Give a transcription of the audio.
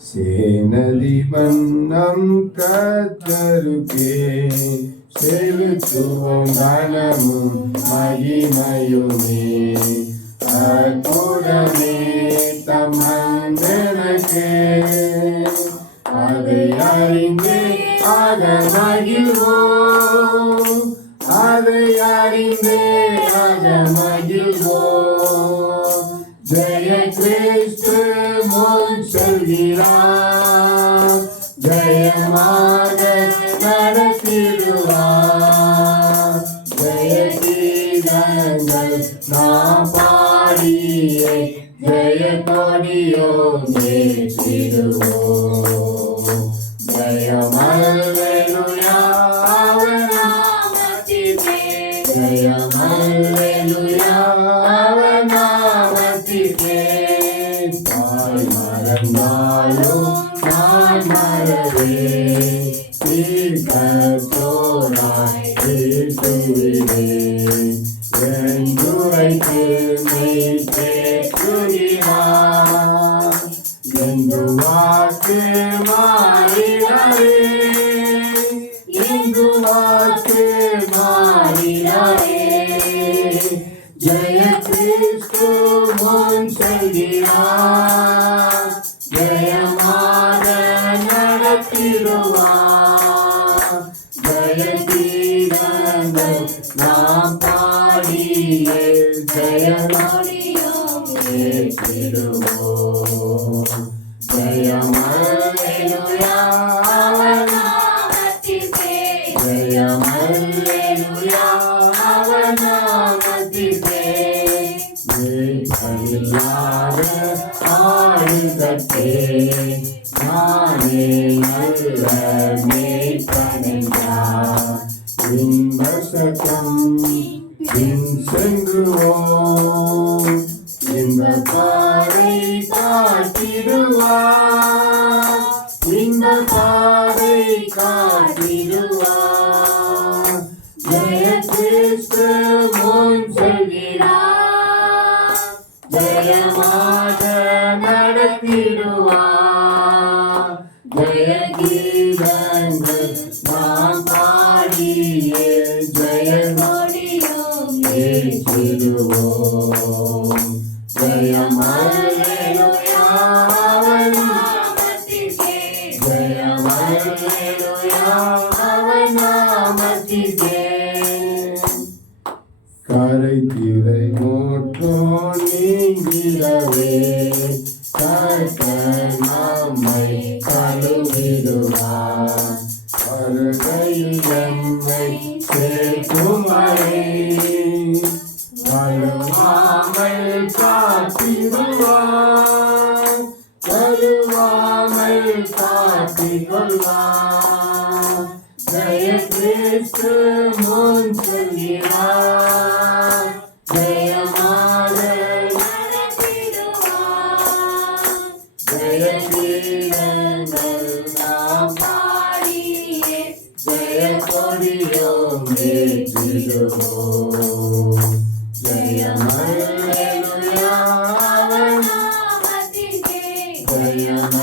சேனதிபன் நம் கர்த்தருக்கே செலுத்துவோம் கனமும் மகிமையுமே. அற்புதமே தம் அன்பெனக்கே அதை அறிந்தே ஆக மகிழ்வோம், அதை அறிந்தே ஆக மகிழ்வோம். ஜெய கிறிஸ்து முன் செல்கிறார், ஜெயமாக நடத்திடுவார். ஜெய கீதங்கள் நாம் பாடியே ஜெய கொடியோம் ஏற்றிடுவோம். ஜெயம் அல்லேலூயா அவர் நாமத்திலே, ஜெயம் அல்லேலூயா அவர் நாமத்திலே. தாய் மறந்தாலும் நான் மறவேன், தீர்க்கத்தோராய் தீர்த்துவிடேன். என்றுரைத்து மெய் தேற்றுகிறார், என்று வாக்கு மாறினாரே, என்று வாக்கு மாறினாரே. ஜெய கிறிஸ்து முன் செல்கிறார், ஜெயமாக நடத்திடுவார். ஜெய கீதங்கள் நாம் பாடியே ஜெயமொழியோம் ஏற்றிடுவோம். ஜெயம் அல்லேலூயா அவர் நாமத்திலே, ஜெயம் அல்லேலூயா அவர் நாமத்திலே. மேய்ப்பனில்லாத ஆடுதட்டே நானே நல்ல மேய்ப்பனென்றார். இன்ப சத்தம் பின் சென்றுவோம், இன்ப பாறை காட்டிடுவார், இன்ப பாறை காட்டிடுவார். ஜெய கிறிஸ்து முன் செல்கிறார், ஜெயமாக நடத்திடுவார். ஜெய கீதங்கள் நாம் பாடியே ஜெயமொழியோம் ஏற்றிடுவோம். ஜெயம் அல்லேலூயா அவர் நாமத்திலே, ஜெயம் அல்லேலூயா அவர் நாமத்திலே. கரை திரை நோற்றோன் நீங்கிடவே கர்த்தர் நம்மை கழுவிடுவார். வருகையில் நம்மை சேர்க்கும் வரை வழுவாமல் காத்திடுவார், வழுவாமல் காத்திடுவார். ஜெய கிறிஸ்து முன் செல்கிறார், ஜெயமாக நடத்திடுவார். ஜெய கீதங்கள் நாம் பாடியே ஜெய கொடியோம் ஏற்றிடுவோம். ஜெயம் அல்லேலூயா அவர் நாமத்திலே, ஜெயம்